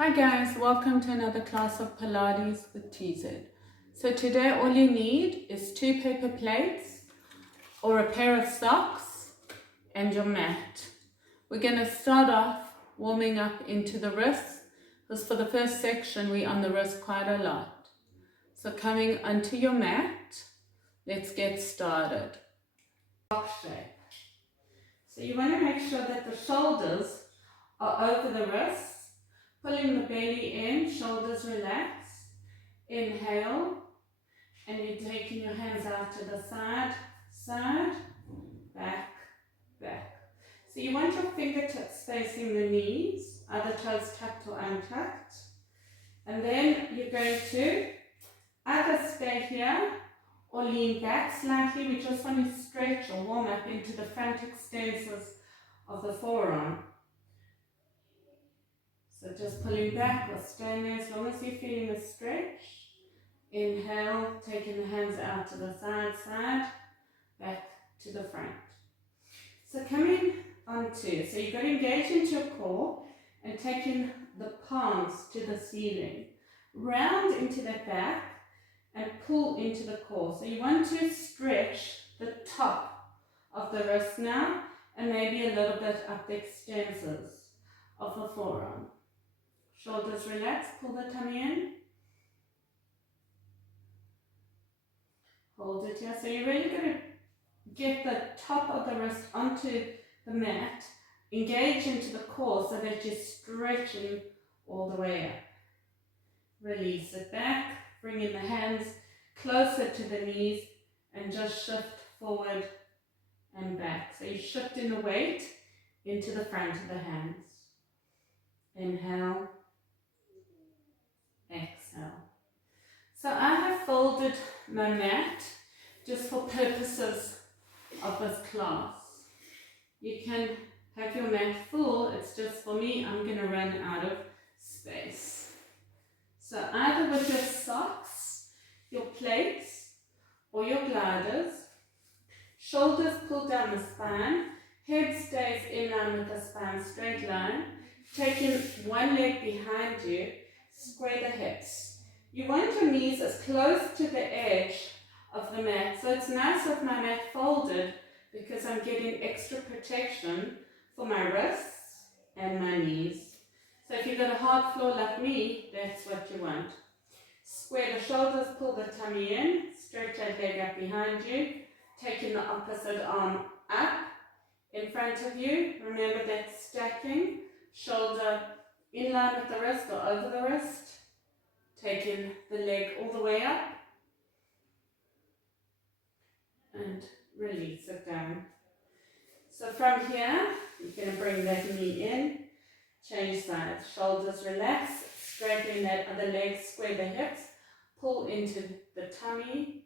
Hi guys, welcome to another class of Pilates with TZ. So today all you need is 2 paper plates or a pair of socks and your mat. We're going to start off warming up into the wrists because for the first section we're on the wrist quite a lot. So coming onto your mat, let's get started. Box shape. So you want to make sure that the shoulders are over the wrists. Pulling the belly in, shoulders relax. Inhale, and you're taking your hands out to the side, side, back, back. So you want your fingertips facing the knees, other toes tucked or untucked. And then you're going to either stay here or lean back slightly. We just want to stretch or warm up into the front extensors of the forearm. So just pulling back or staying there as long as you're feeling a stretch. Inhale, taking the hands out to the side, side, back to the front. So coming onto, so you've got to engage into your core and taking the palms to the ceiling. Round into the back and pull into the core. So you want to stretch the top of the wrist now and maybe a little bit up the extensors of the forearm. Shoulders relaxed, pull the tummy in. Hold it here. So you're really going to get the top of the wrist onto the mat. Engage into the core so that you're stretching all the way up. Release it back. Bring in the hands closer to the knees and just shift forward and back. So you're shifting the weight into the front of the hands. Inhale. Exhale. So I have folded my mat just for purposes of this class. You can have your mat full, it's just for me, I'm going to run out of space. So either with your socks, your plates, or your gliders, shoulders pull down the spine, head stays in line with the spine, straight line, taking one leg behind you, square the hips. You want your knees as close to the edge of the mat. So it's nice with my mat folded because I'm getting extra protection for my wrists and my knees. So if you've got a hard floor like me, that's what you want. Square the shoulders, pull the tummy in, stretch that leg up behind you, taking the opposite arm up in front of you. Remember that stacking, shoulder in line with the wrist or over the wrist. Taking the leg all the way up and release it down. So from here, you're going to bring that knee in, change sides, shoulders relax, straightening that other leg, square the hips, pull into the tummy,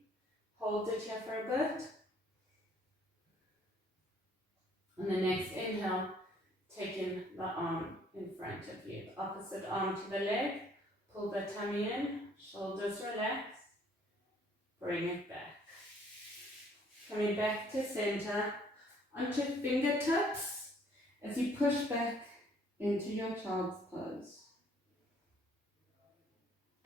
hold it here for a bit. On the next inhale, taking the arm in front of you, opposite arm to the leg, pull the tummy in, shoulders relax, bring it back. Coming back to center, onto fingertips as you push back into your child's pose.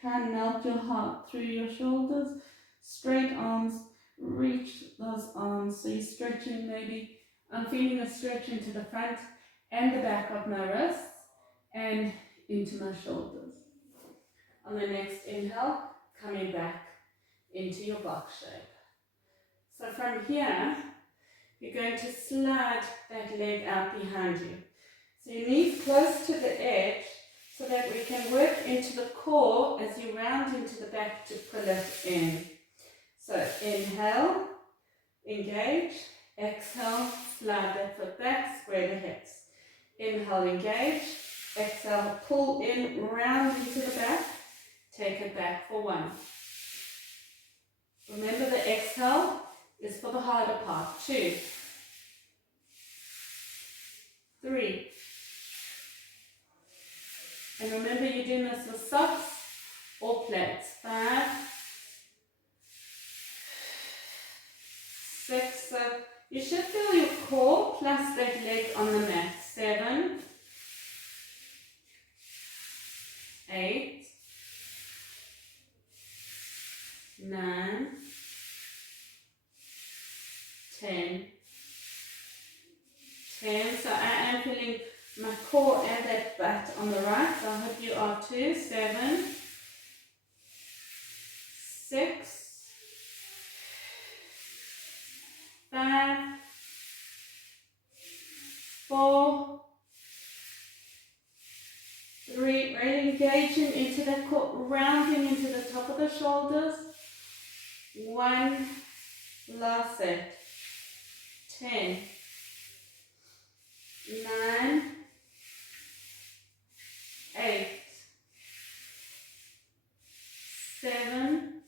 Try and melt your heart through your shoulders, straight arms, reach those arms. So you're stretching maybe, I'm feeling a stretch into the front and the back of my wrists and into my shoulders. On the next inhale, coming back into your box shape. So from here, you're going to slide that leg out behind you. So your knees close to the edge so that we can work into the core as you round into the back to pull it in. So inhale, engage, exhale, slide that foot back, square the hips. Inhale, engage, exhale, pull in, round into the back, take it back for 1. Remember the exhale is for the harder part. 2, 3. And remember you're doing this with socks or plates. 5, 6. So you should feel your core plus that leg on the mat. 7, 8, 9, 10, 10. So I am feeling my core and that butt on the right. So I hope you are too. 7, 6, 5, 4, 3. Really engaging into the core, rounding into the top of the shoulders. 1. Last set. 10, 9, 8, 7,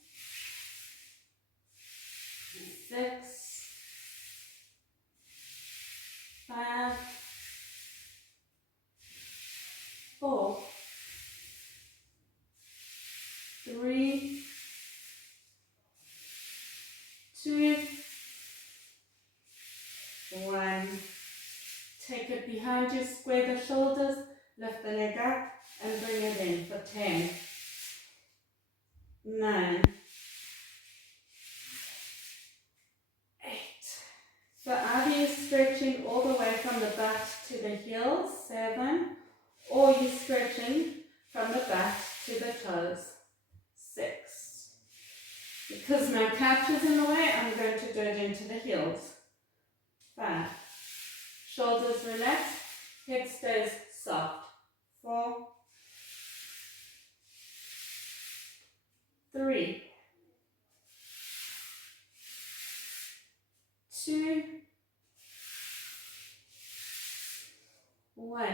6, 5, 4, 3, 2, 1. Take it behind you, square the shoulders, lift the leg up and bring it in for 10, 9, 8. So either you're stretching all the way from the butt to the heels, 7, or you're stretching from the butt to the toes, 6. Because my couch is in the way, I'm going to do it into the heels, 5. Shoulders relaxed, head stays soft, 4, 3, 2, 1.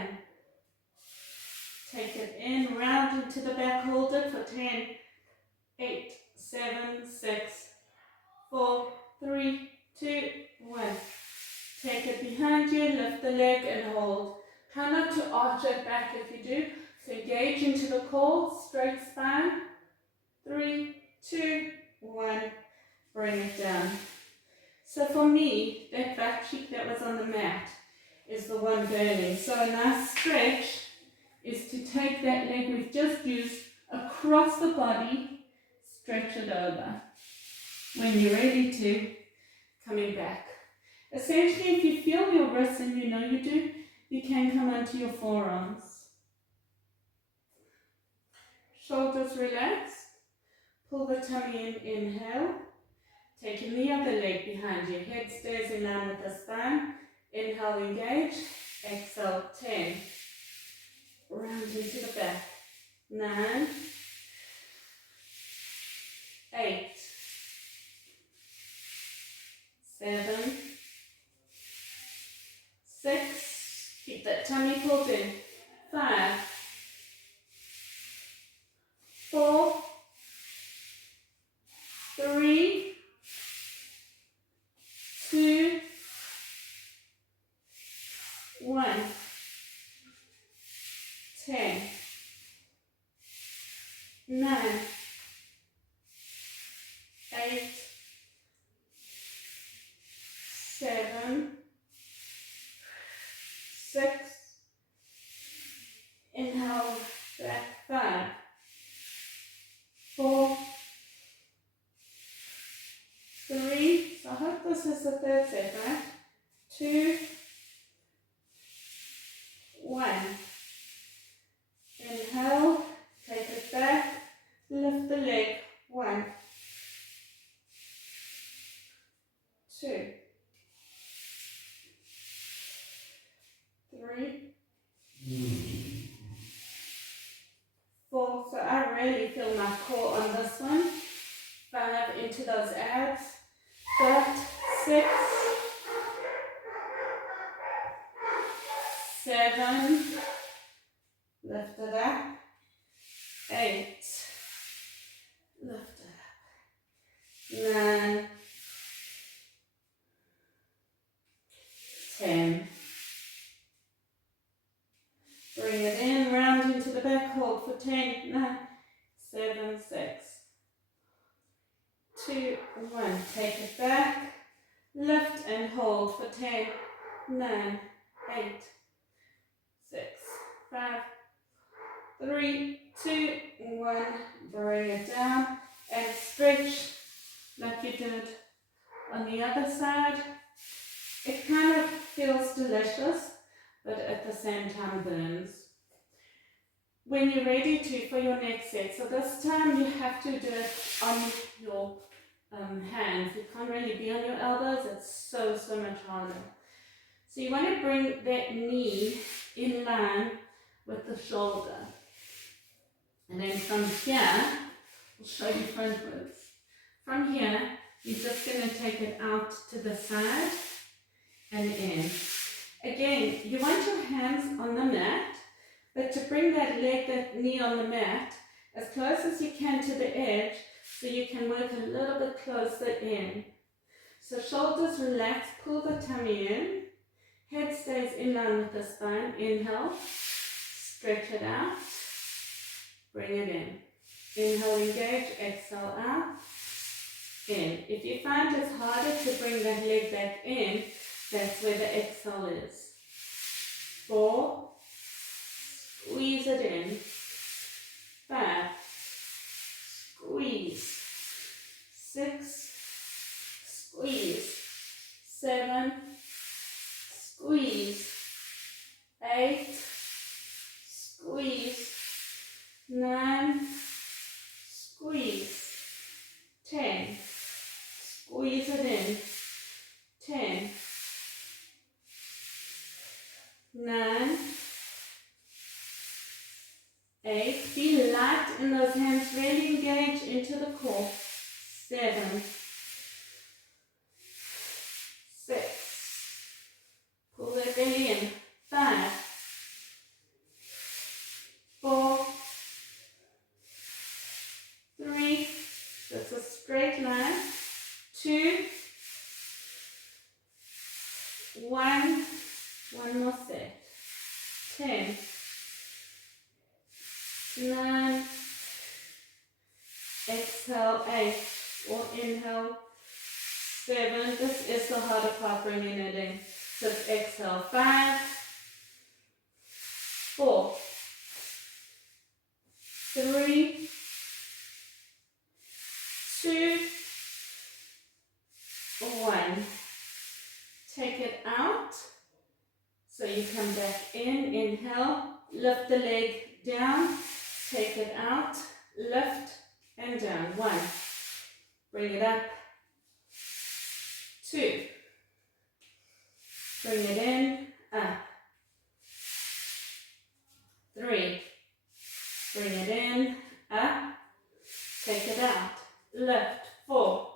Take it in, round into the back, hold it for 10, 8, 7, 6, 4, 3, 2, 1. Take it behind you, lift the leg and hold. Try not to arch it back if you do. So engage into the core, straight spine. 3, 2, 1. Bring it down. So for me, that back cheek that was on the mat is the one burning. So a nice stretch is to take that leg we've just used across the body, stretch it over. When you're ready to, coming back. Essentially, if you feel your wrists, and you know you do, you can come onto your forearms. Shoulders relaxed. Pull the tummy in, inhale. Taking the other leg behind you. Head stays in line with the spine. Inhale, engage. Exhale, 10. Round into the back. 9, 8, 7, 6, keep that tummy pulled in, 5, 4, 3, 2, 1, 10, 9, 8, 7, 6, inhale, back, 5, 4, 3, so I hope this is the third set, right? 2, 1, inhale, take it back, lift the leg, 1, 2, 3, 4, so I really feel my core on this one, 5 into those abs, that, 6, 7, lift it up, 8, lift it up, 9, 10, bring it in, round into the back, hold for 10, 9, 7, 6, 2, 1, take it back, lift and hold for 10, 9, 8, 6, 5, 3, 2, 1, bring it down and stretch like you did on the other side. It kind of feels delicious, but at the same time burns. When you're ready for your next set, so this time you have to do it on your hands. You can't really be on your elbows, it's so much harder. So you want to bring that knee in line with the shoulder. And then from here, I'll show you frontwards. From here, you're just going to take it out to the side and in. Again, you want your hands on the mat, but to bring that leg, that knee on the mat, as close as you can to the edge, so you can work a little bit closer in. So shoulders relax, pull the tummy in, head stays in line with the spine, inhale, stretch it out, bring it in. Inhale, engage, exhale out, in. If you find it's harder to bring that leg back in, that's where the exhale is. 4, squeeze it in. 5, squeeze. 6, squeeze. 7, squeeze. 8, squeeze. 9, squeeze. 10, squeeze it in. 10, 9, 8, be light in those hands, really engage into the core. 7, 6, pull that belly in. 5, 4, 3, that's a straight line. 2, 1, one more set. 10, 9, exhale 8, or inhale 7. This is the harder part, bringing it in. So exhale 5, 4, 3, 2, 1. Take it out. So you come back in, inhale, lift the leg down, take it out, lift and down. 1, bring it up. 2, bring it in, up. 3, bring it in, up, take it out, lift. 4.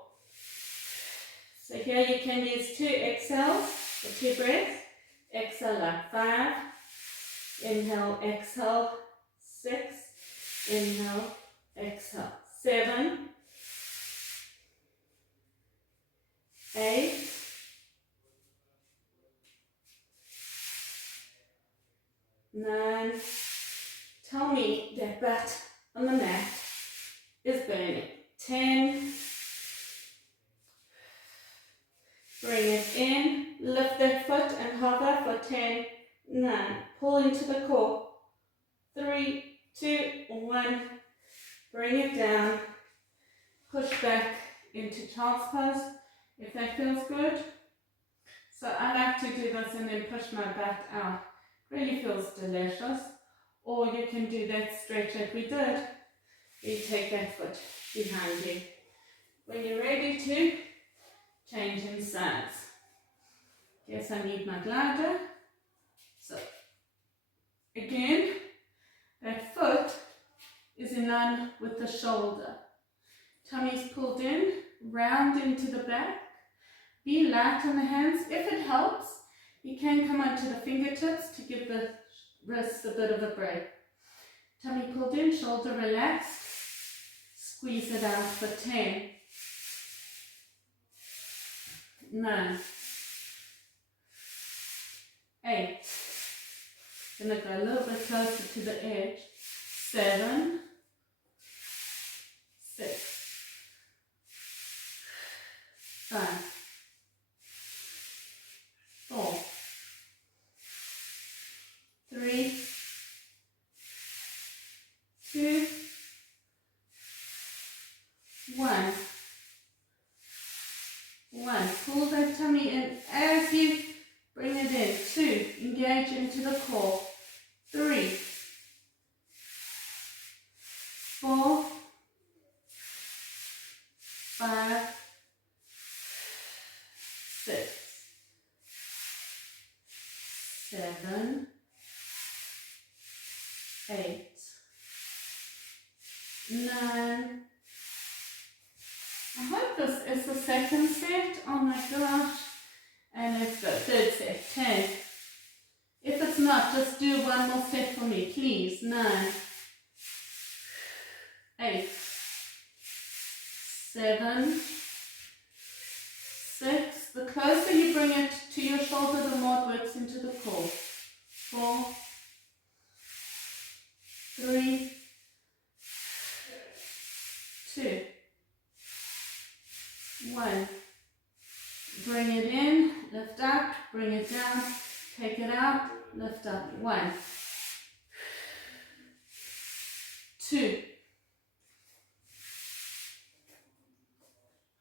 So here you can use 2 exhales for 2 breaths. Exhale up. 5, inhale, exhale. 6, inhale, exhale. 7, 8, 9. Tell me that butt on the mat is burning. 10. Bring it in, lift that foot and hover for 10, 9. Pull into the core. 3, 2, 1. Bring it down. Push back into child's pose if that feels good. So I like to do this and then push my back out. Really feels delicious. Or you can do that stretch that we did. You take that foot behind you. When you're ready to change in sides. Guess I need my glider. So again, that foot is in line with the shoulder. Tummy's pulled in, round into the back. Be light on the hands. If it helps, you can come onto the fingertips to give the wrists a bit of a break. Tummy pulled in, shoulder relaxed. Squeeze it out for 10. 9, 8, gonna go a little bit closer to the edge. 7, 6, 5, 4, 3, 2, 1. 1. Pull that tummy in as you bring it in. 2. Engage into the core. 3, 4, 5, 6, 7, 8, 9. I hope this is the second set. Oh my gosh. And it's the third set. 10. If it's not, just do one more set for me, please. 9, 8, 7, 6. The closer you bring it to your shoulder, the more it works into the core. 4, 3, 2, 1. Bring it in, lift up, bring it down, take it out, lift up. 1, 2.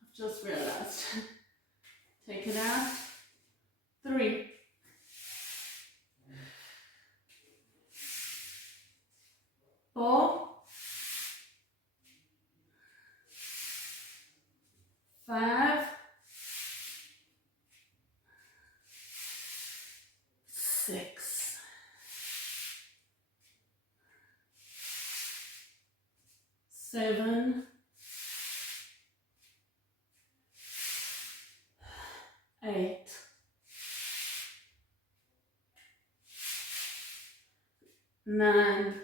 I've just realized. Take it out. 3, 4, 5, 6, 7, 8, 9,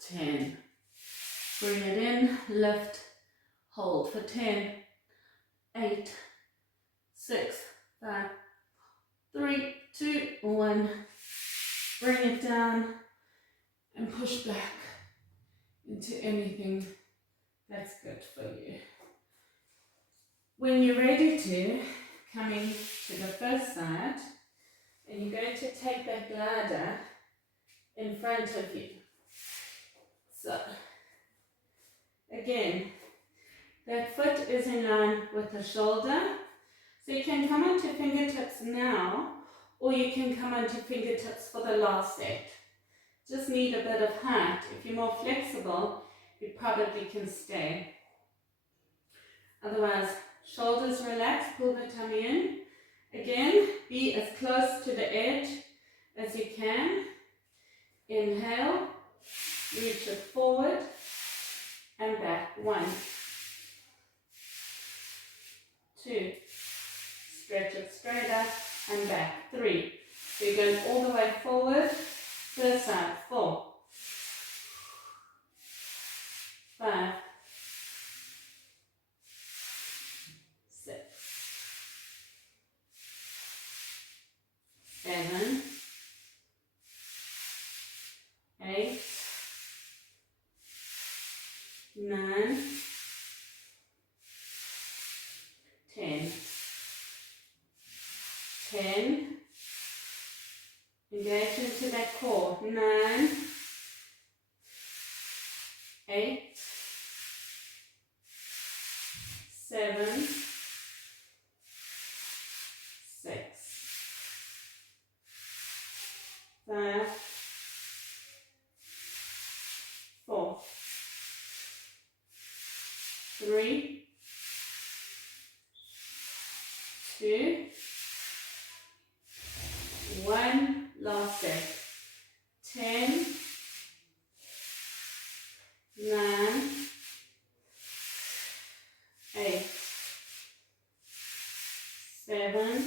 10. Bring it in, lift, hold for 10, 8, 6, 5, 3, 2, 1. Bring it down and push back into anything that's good for you. When you're ready to, coming to the first side, and you're going to take that glider in front of you. So, again, that foot is in line with the shoulder. So you can come onto fingertips now, or you can come onto fingertips for the last set. Just need a bit of height. If you're more flexible, you probably can stay. Otherwise, shoulders relaxed, pull the tummy in. Again, be as close to the edge as you can. Inhale, reach it forward and back. 1, 2, stretch it straight up and back. 3, so you're going all the way forward, first side. 4, 5, 6, 7, 8, 9, 10. 10. Engage into that core. 9, 8, 7, 6, 5, 4, 3, 2, 1. Last set. 10, 9, 8, 7,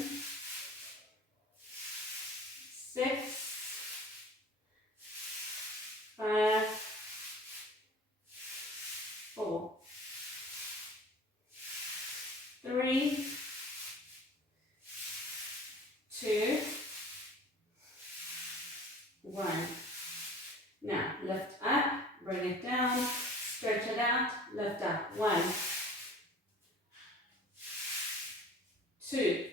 6, 5, 4, 3, 2, 1. Now lift up, bring it down, stretch it out, lift up. 1, 2,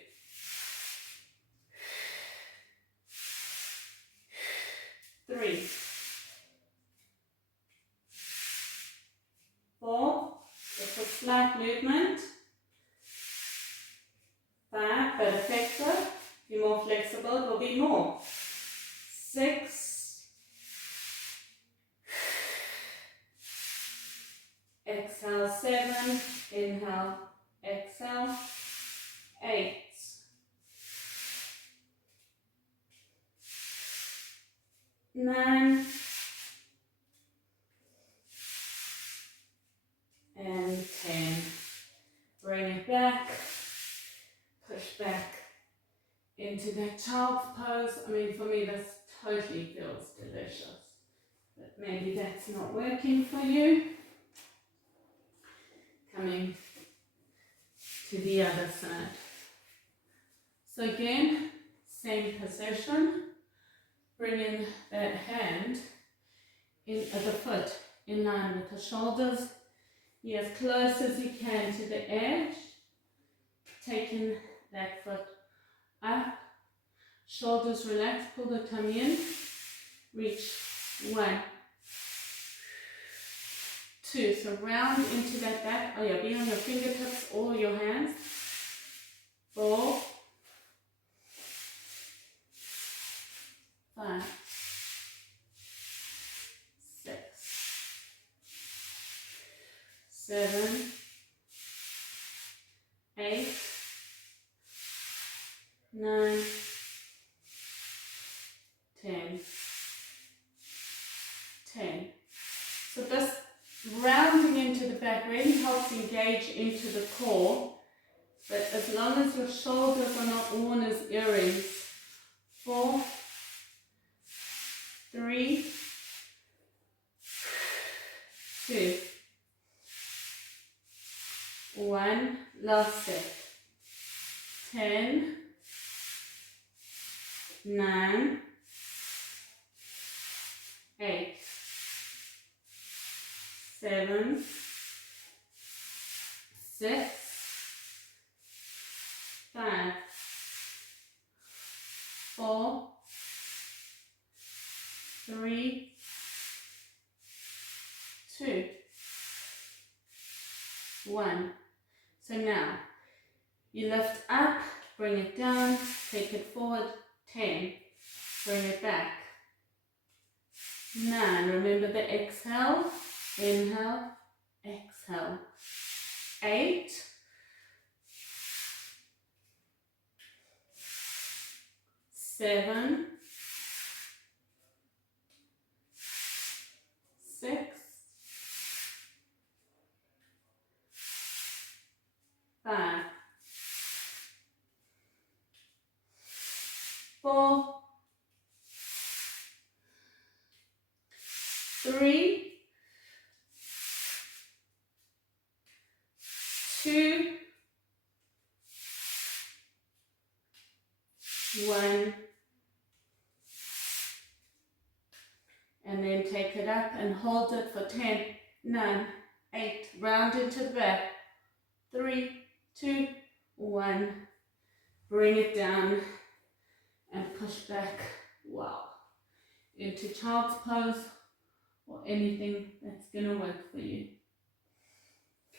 3, 4, it's a slight movement, 5, but effective. If you're more flexible, it will be more. 6, exhale, 7, inhale, exhale, 8, 9, and 10. Bring it back, push back into that child's pose. I mean, for me, this totally feels delicious, but maybe that's not working for you. Coming to the other side. So again, same position. Bring in that hand in at the foot in line with the shoulders. Be as close as you can to the edge. Taking that foot up. Shoulders relaxed. Pull the tummy in. Reach. 1, 2. So round into that back. Oh yeah, be on your fingertips or your hands. 4, 5, 6, 7, 8, 9, 10. So this rounding into the back really helps engage into the core, but as long as your shoulders are not worn as earrings. 4, 3, 2, 1, last set. 10, 9, 8, 7, 6, 5, 4, 3, 2, 1. So now you lift up, bring it down, take it forward. 10, bring it back. 9, remember the exhale, inhale, exhale. 8, 7, 6, 5, 4, 3, 2, 1, and then take it up and hold it for 10, 9, 8, round into the back, 3, 2, 1, bring it down and push back, wow, into child's pose or anything that's going to work for you.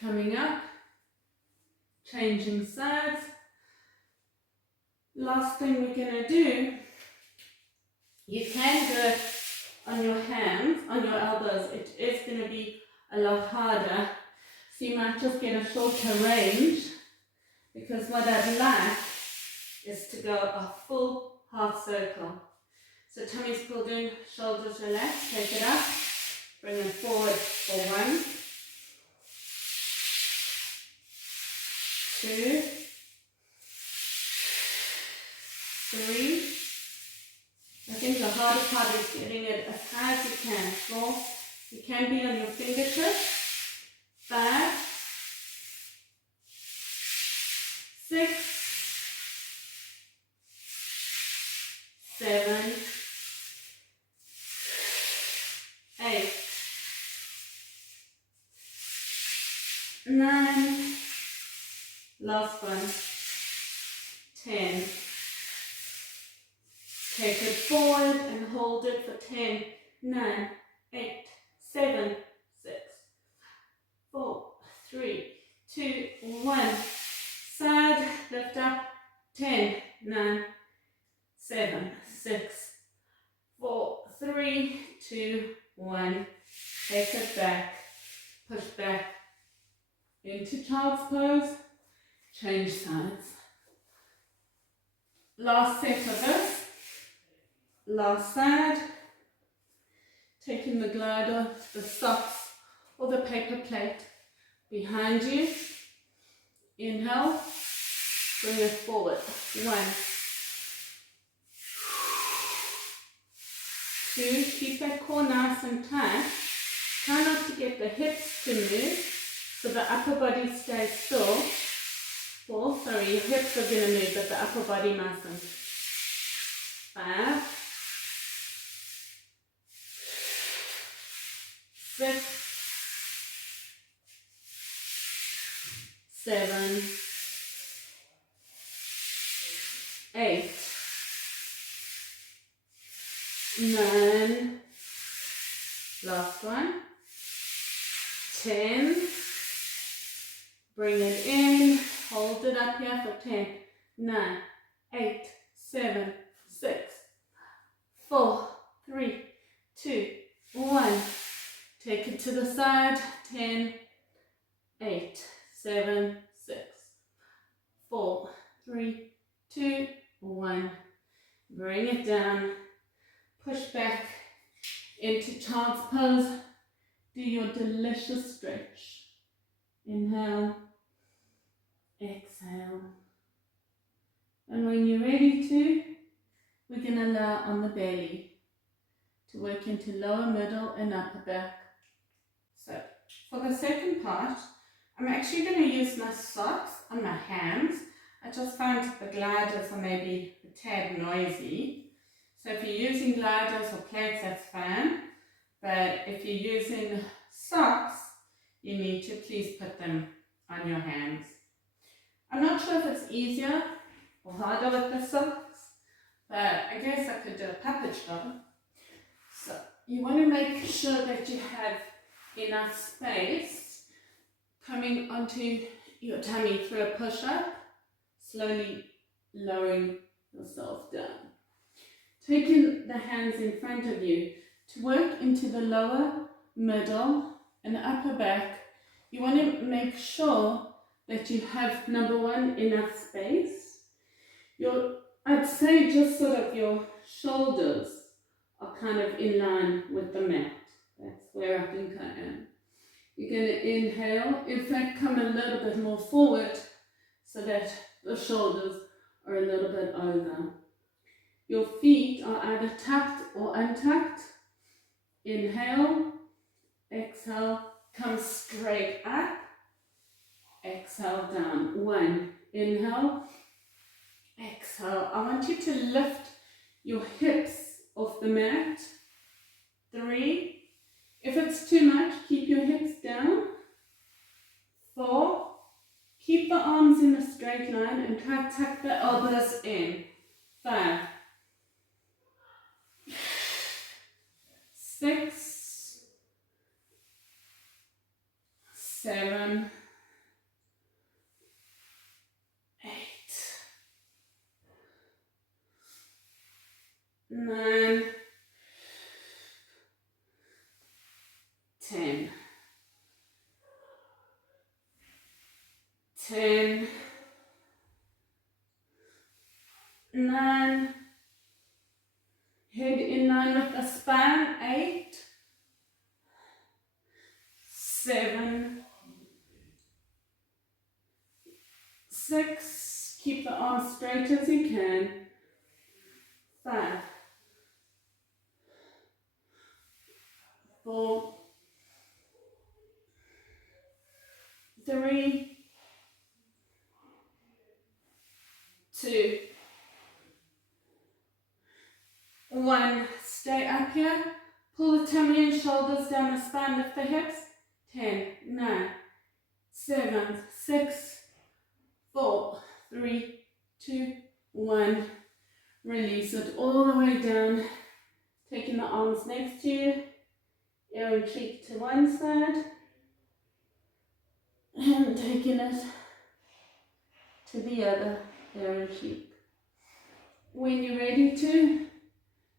Coming up, changing sides. Last thing we're going to do, you can do it on your hands, on your elbows. It is going to be a lot harder, so you might just get a shorter range, because what I'd like is to go a full half circle. So tummy's pulled in, shoulders relaxed, take it up, bring it forward for 1, 2, 3. I think the hardest part is getting it as high as you can. 4, you can be on your fingertips. 5, 6, 7, 8, 9, last one, 10. Take it forward and hold hold it for 10, 9, 8, 7, 6, 4, 3, 2, 1. Side, lift up, 10, 9, 7, 6, 4, 3, 2, 1. Take it back, push back into child's pose, change sides. Last set of this, last side, taking the glider, the socks or the paper plate behind you. Inhale, bring it forward. 1, 2, keep that core nice and tight. Try not to get the hips to move so the upper body stays still. 4, sorry, your hips are going to move but the upper body mustn't. 5, 6, 7, 8, 9, last one, 10, bring it in, hold it up here for 10, 9, 8, 7, 6, 4, 3, 2, 1, take it to the side, 10, 8, 7, 6, 4, 3, 2, 1, bring it down, push back into child's pose, do your delicious stretch, inhale, exhale, and when you're ready to, we're going to allow on the belly to work into lower, middle and upper back. So for the second part, I'm actually going to use my socks on my hands. I just found the gliders are maybe a tad noisy. So if you're using gliders or plates, that's fine. But if you're using socks, you need to please put them on your hands. I'm not sure if it's easier or harder with the socks, but I guess I could do a puppet show. So you want to make sure that you have enough space coming onto your tummy through a push-up, slowly lowering yourself down. Taking the hands in front of you to work into the lower, middle and upper back. You want to make sure that you have, number one, enough space. I'd say just sort of your shoulders are kind of in line with the mat. That's where I think I am. You're going to inhale, in fact come a little bit more forward so that the shoulders are a little bit over. Your feet are either tucked or untucked. Inhale, exhale, come straight up, exhale down. 1, inhale, exhale. I want you to lift your hips off the mat. 3, if it's too much, keep your hips down. 4, keep the arms in a straight line and try to tuck the elbows in. 5, 6, 7, 8, 9, 10. 10, 9, head in line with the spine. 8, 7, 6, keep the arms straight as you can. 5, 4, 3, 2, 1. Stay up here. Pull the tummy and shoulders down the spine, lift the hips. 10, 9, 7, 6, 4, 3, 2, 1. Release it all the way down Taking the arms next to you, ear and cheek to one side, and taking it to the other, ear and cheek. When you're ready to,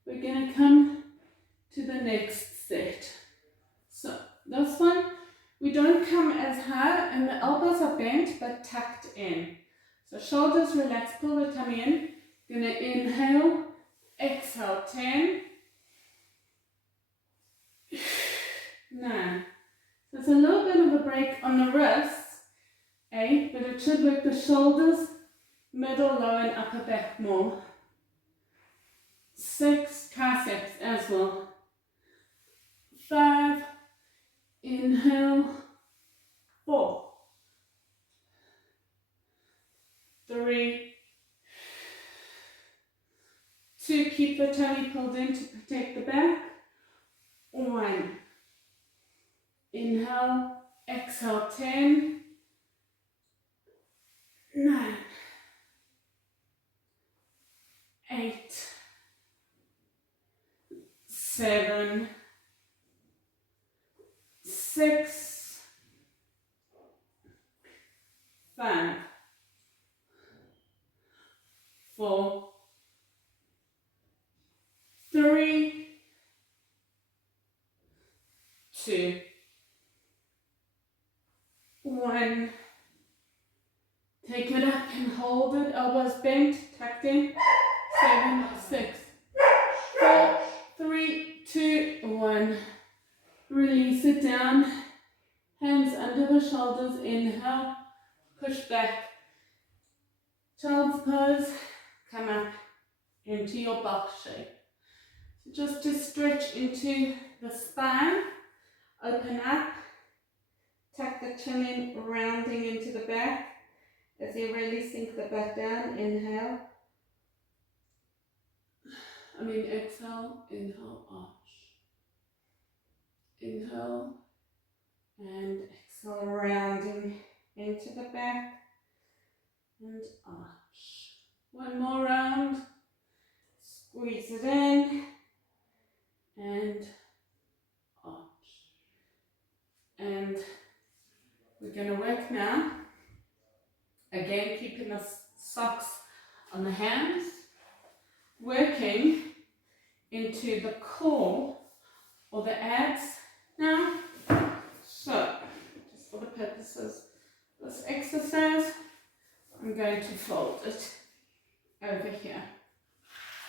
we're going to come to the next set. So this one, we don't come as high and the elbows are bent but tucked in. So shoulders relaxed, pull the tummy in. Going to inhale, exhale, 10, 9. So it's a little bit of a break on the wrists, 8, but it should work the shoulders, middle, lower and upper back more. 6, triceps as well. 5, inhale, 4, 3, 2, keep the tummy pulled in to protect the back. 1, inhale, exhale, 10, 9, 8, 7, 6, 5, 4, 3, 2, 1. Take it up and hold it, elbows bent, tucked in. 7, 6, 4, 3, 2, 1. Release it down. Hands under the shoulders. Inhale, push back. Child's pose. Come up into your box shape. So just to stretch into the spine. Open up. Tuck the chin in, rounding into the back. As you really sink the butt down, inhale. Exhale, inhale, arch. Inhale and exhale, rounding into the back and arch. One more round. Squeeze it in and arch. And we're going to work now. Again, keeping the socks on the hands, working into the core or the abs now. So, just for the purposes of this exercise, I'm going to fold it over here.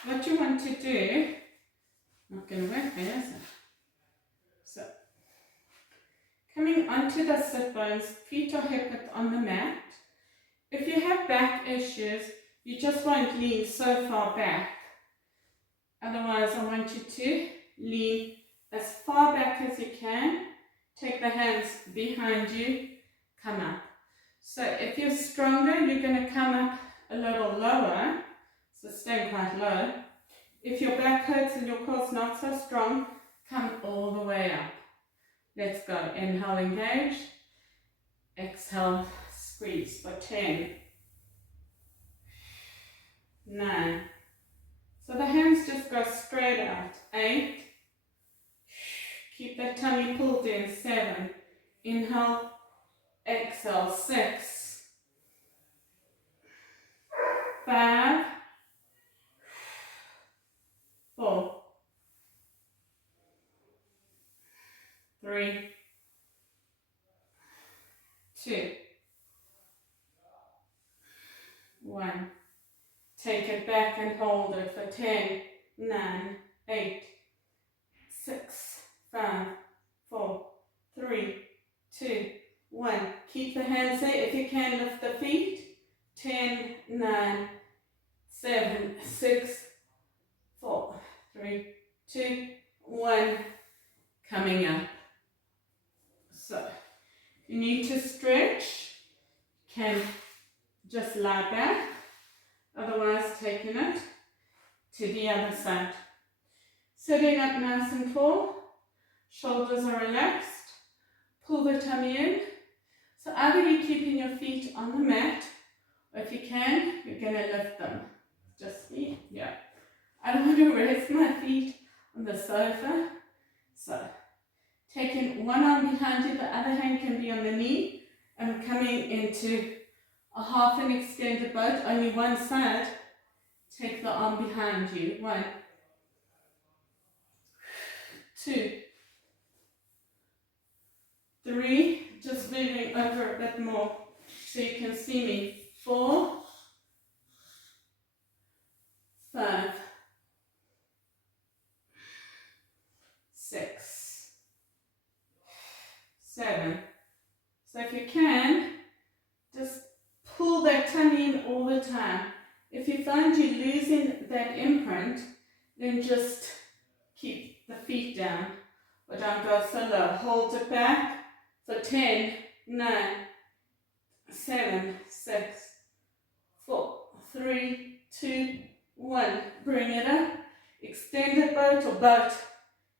What you want to do, not going to work there, is it? So, coming onto the sit bones, feet are hip width on the mat. If you have back issues, you just won't lean so far back. Otherwise, I want you to lean as far back as you can. Take the hands behind you, come up. So if you're stronger, you're going to come up a little lower, so stay quite low. If your back hurts and your core's not so strong, come all the way up. Let's go. Inhale, engage. Exhale, squeeze for 10, 9. So the hands just go straight out. 8. Keep that tummy pulled in. 7. Inhale, exhale. 6. 5. 4. 3. 2. 1. Take it back and hold it for 10, 9, 8, 6, 5, 4, 3, 2, 1. Keep the hands there. If you can, lift the feet. 10, 9, 7, 6, 4, 3, 2, 1. Coming up. So, if you need to stretch, can just lie back. Otherwise, taking it to the other side. Sitting up nice and tall, shoulders are relaxed, pull the tummy in. So either you're keeping your feet on the mat, or if you can, you're going to lift them. Just me, yeah. I don't want to rest my feet on the sofa. So, taking one arm behind you, the other hand can be on the knee, and we're coming into a half an extended boat, only one side. Take the arm behind you. 1, 2, 3, just moving over a bit more so you can see me. 4, 5, 6, 7. So if you can, just pull that tummy in all the time. If you find you're losing that imprint, then just keep the feet down, but don't go so low. Hold it back for 10, 9, 7, 6, 4, 3, 2, 1. Bring it up. Extended boat or boat.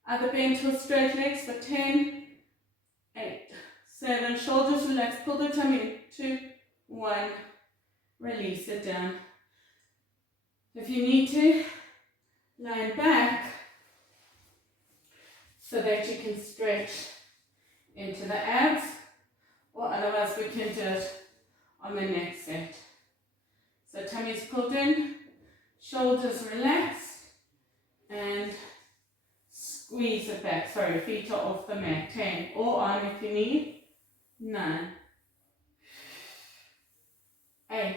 Either bent or straight legs for 10, 8, 7. Shoulders relaxed. Pull the tummy in. 2, 1. Release it down. If you need to, lie back so that you can stretch into the abs, or otherwise we can do it on the next set. So tummy's pulled in, shoulders relaxed, and squeeze it back. Sorry, feet are off the mat. 10, or on if you need. 9, 8,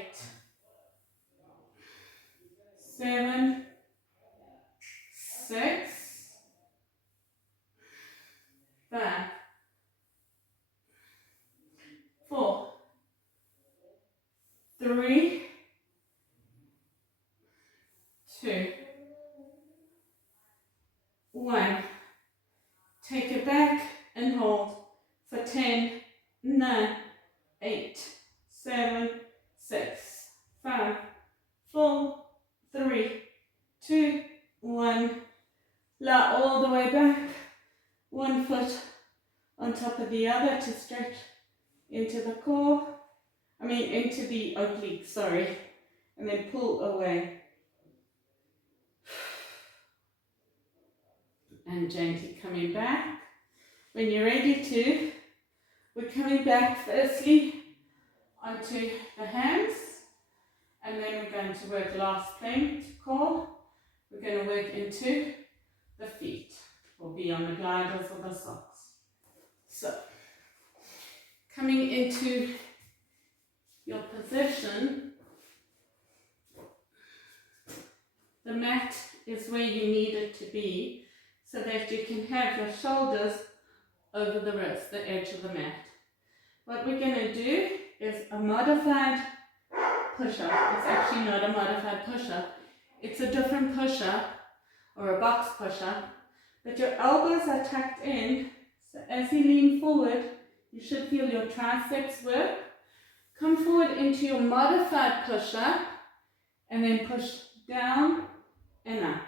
7, 6, 5, 4, 3, 2, 1. Take it back and hold for 10, 9, 8, 7, 6, 5, 4, 3, 2, 1. Lie all the way back. One foot on top of the other to stretch into the core. Into the oblique, sorry. And then pull away. And gently coming back. When you're ready to, we're coming back firstly onto the hands. And then we're going to work last thing to core. We're going to work into the feet. Or be on the gliders or the socks. So, coming into your position, the mat is where you need it to be so that you can have your shoulders over the wrist, the edge of the mat. What we're going to do is a modified push-up. It's actually not a modified push-up. It's a different push-up or a box push-up. But your elbows are tucked in, so as you lean forward, you should feel your triceps work. Come forward into your modified push-up, and then push down and up.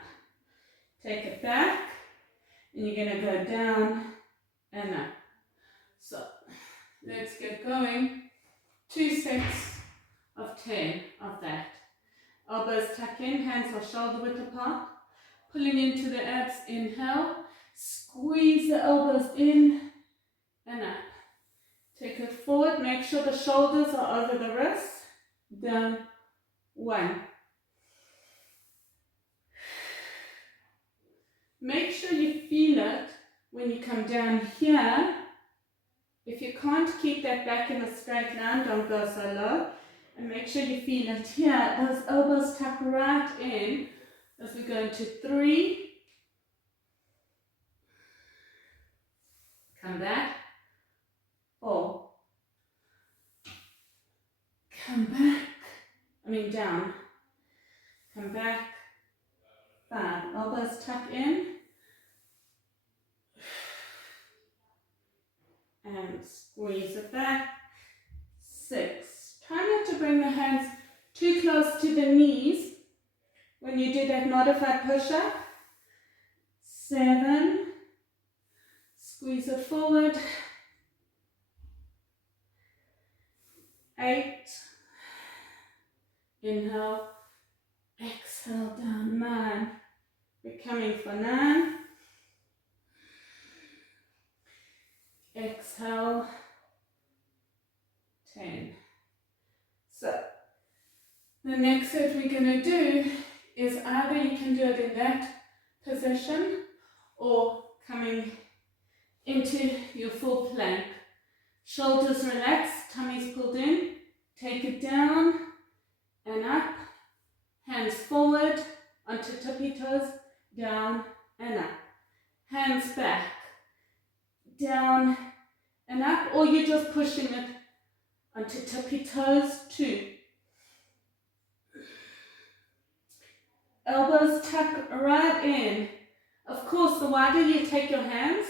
Take it back, and you're going to go down and up. So, let's get going. 2 sets of 10 of that. Elbows tuck in, hands are shoulder width apart. Pulling into the abs, inhale, squeeze the elbows in and up. Take it forward, make sure the shoulders are over the wrists. Down, 1. Make sure you feel it when you come down here. If you can't keep that back in a straight line, don't go so low. And make sure you feel it here. Those elbows tuck right in. As we go into 3, come back, 4, come back, down, come back, 5, elbows tuck in, and squeeze it back, 6, try not to bring the hands too close to the knees when you do that modified push-up. 7, squeeze it forward. 8, inhale, exhale down. 9, we're coming for 9, going to do is either you can do it in that position or coming into your full plank. Shoulders relaxed, tummies pulled in, take it down and up, hands forward onto tippy toes, down and up. Hands back, down and up, or you're just pushing it onto tippy toes, 2. Elbows tuck right in. Of course, the wider you take your hands,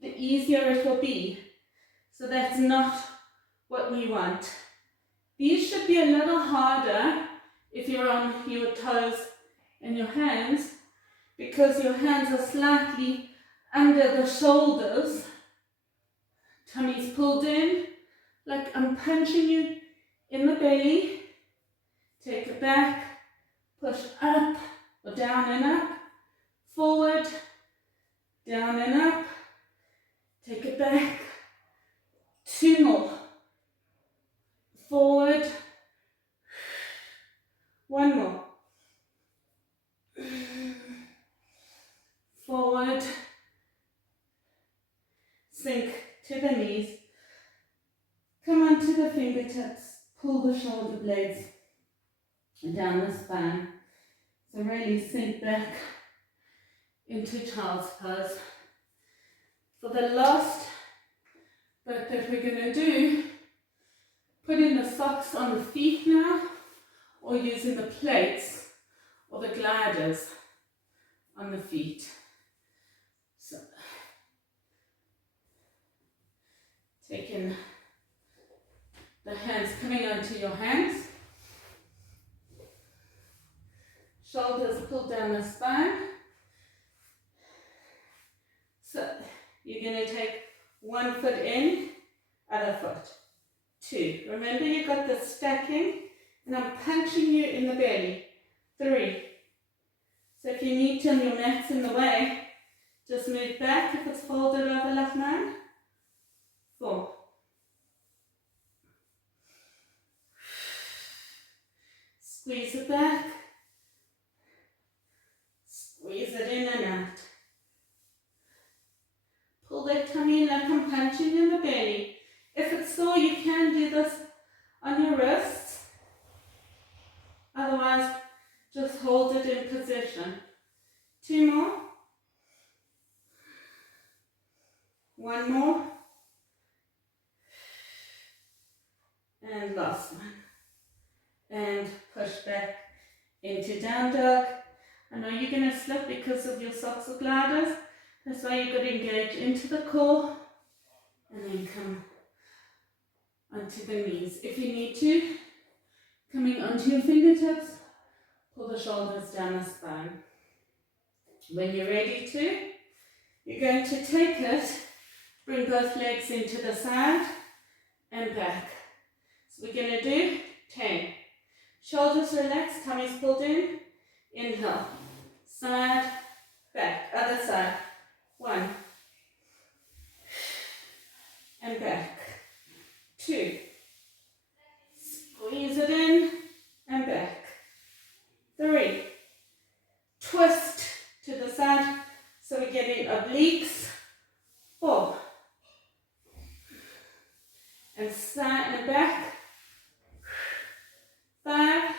the easier it will be. So that's not what we want. These should be a little harder if you're on your toes and your hands, because your hands are slightly under the shoulders. Tummy's pulled in, like I'm punching you in the belly. Take it back, push up or down and up, forward, down and up, take it back, 2 more, forward, 1 more, forward, sink to the knees, come onto the fingertips, pull the shoulder blades down the spine, so really sink back into child's pose. For the last bit that we're going to do, putting the socks on the feet now, or using the plates or the gliders on the feet. So, taking the hands coming onto your hands, shoulders pulled down the spine. So you're going to take 1 foot in, other foot, 2. Remember, you got the stacking, and I'm punching you in the belly, 3. So if you need to and your mat's in the way, just move back if it's folded over like mine, 4. Squeeze it back, squeeze it in and out. Pull that tummy like I'm punching in the belly. If it's sore, you can do this on your wrists. Otherwise, just hold it in position. 2 more. 1 more. And last one. And push back into down dog. I know you're going to slip because of your socks or gliders. That's why you've got to engage into the core and then come onto the knees. If you need to, coming onto your fingertips, pull the shoulders down the spine. When you're ready to, you're going to take it, bring both legs into the side and back. So we're going to do 10. Shoulders relaxed, tummies pulled in, inhale, side, back, other side, 1, and back, 2, squeeze it in, and back, 3, twist to the side, so we're getting obliques, 4, and side and back, 5,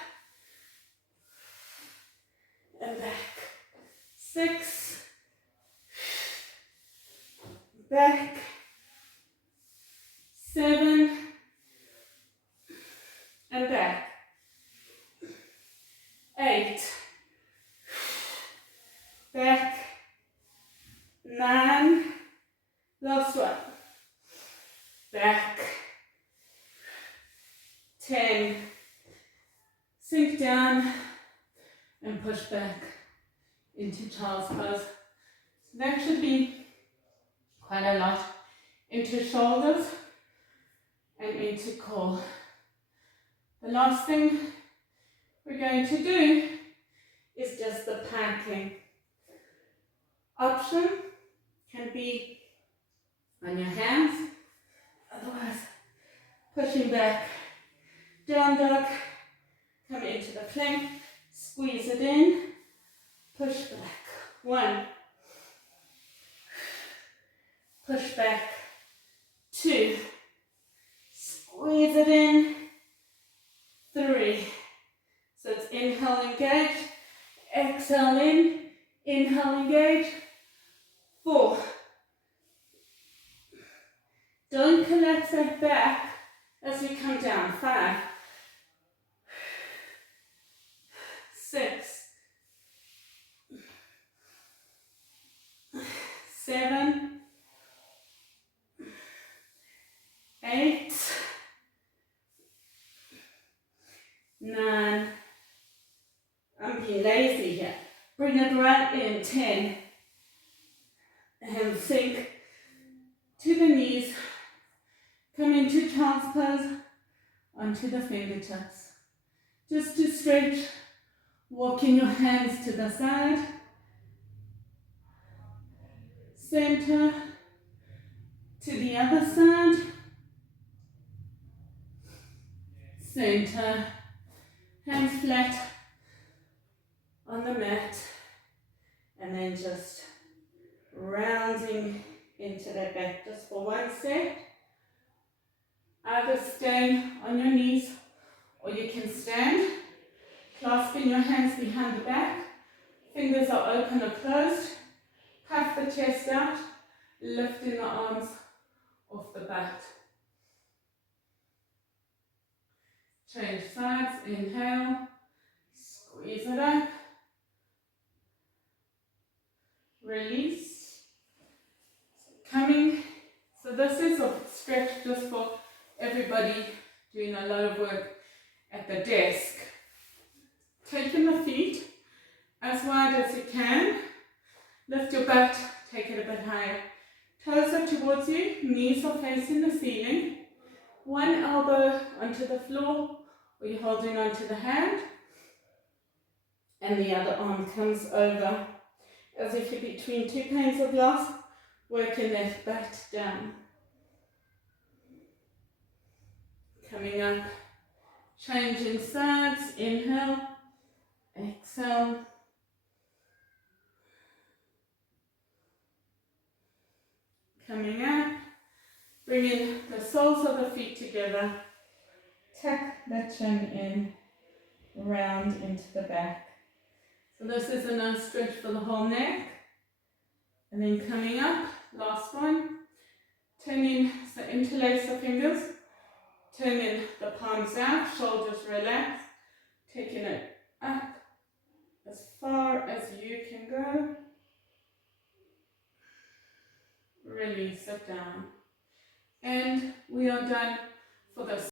and back, 6, back, 7, and back, 8, back, 9, last one, back, 10, sink down and push back into child's pose. So that should be quite a lot into shoulders and into core. The last thing we're going to do is just the planking. Option can be on your hands, otherwise pushing back, down dog, come into the plank, Squeeze it in, push back. 1, push back. 2, squeeze it in. 3, so it's inhale, engage, exhale in, inhale, engage. 4, don't collapse that back as we come down. 5, 6, 7, 8, 9, I'm being lazy here. Bring it right in. 10, and sink to the knees. Come into child's pose, onto the fingertips. Just to stretch, walking your hands to the side. Center to the other side. Center, hands flat on the mat, and then just rounding into that back just for 1 set. Either staying on your knees or you can stand, clasping your hands behind the back, fingers are open or closed, puff the chest out, lifting the arms off the butt. Change sides, inhale, squeeze it up, release, so this is a stretch just for everybody doing a lot of work at the desk. Taking the feet as wide as you can, lift your butt, take it a bit higher. Toes are towards you, knees are facing the ceiling. 1 elbow onto the floor, or you're holding onto the hand, and the other arm comes over as if you're between 2 panes of glass, working that butt down. Coming up, changing sides, inhale, exhale. Coming up, bringing the soles of the feet together, tuck the chin in, round into the back. So this is a nice stretch for the whole neck. And then coming up, last one, turning, so interlace the fingers, turning the palms out, shoulders relax, taking it up as far as you can go. Release it down. And we are done for this.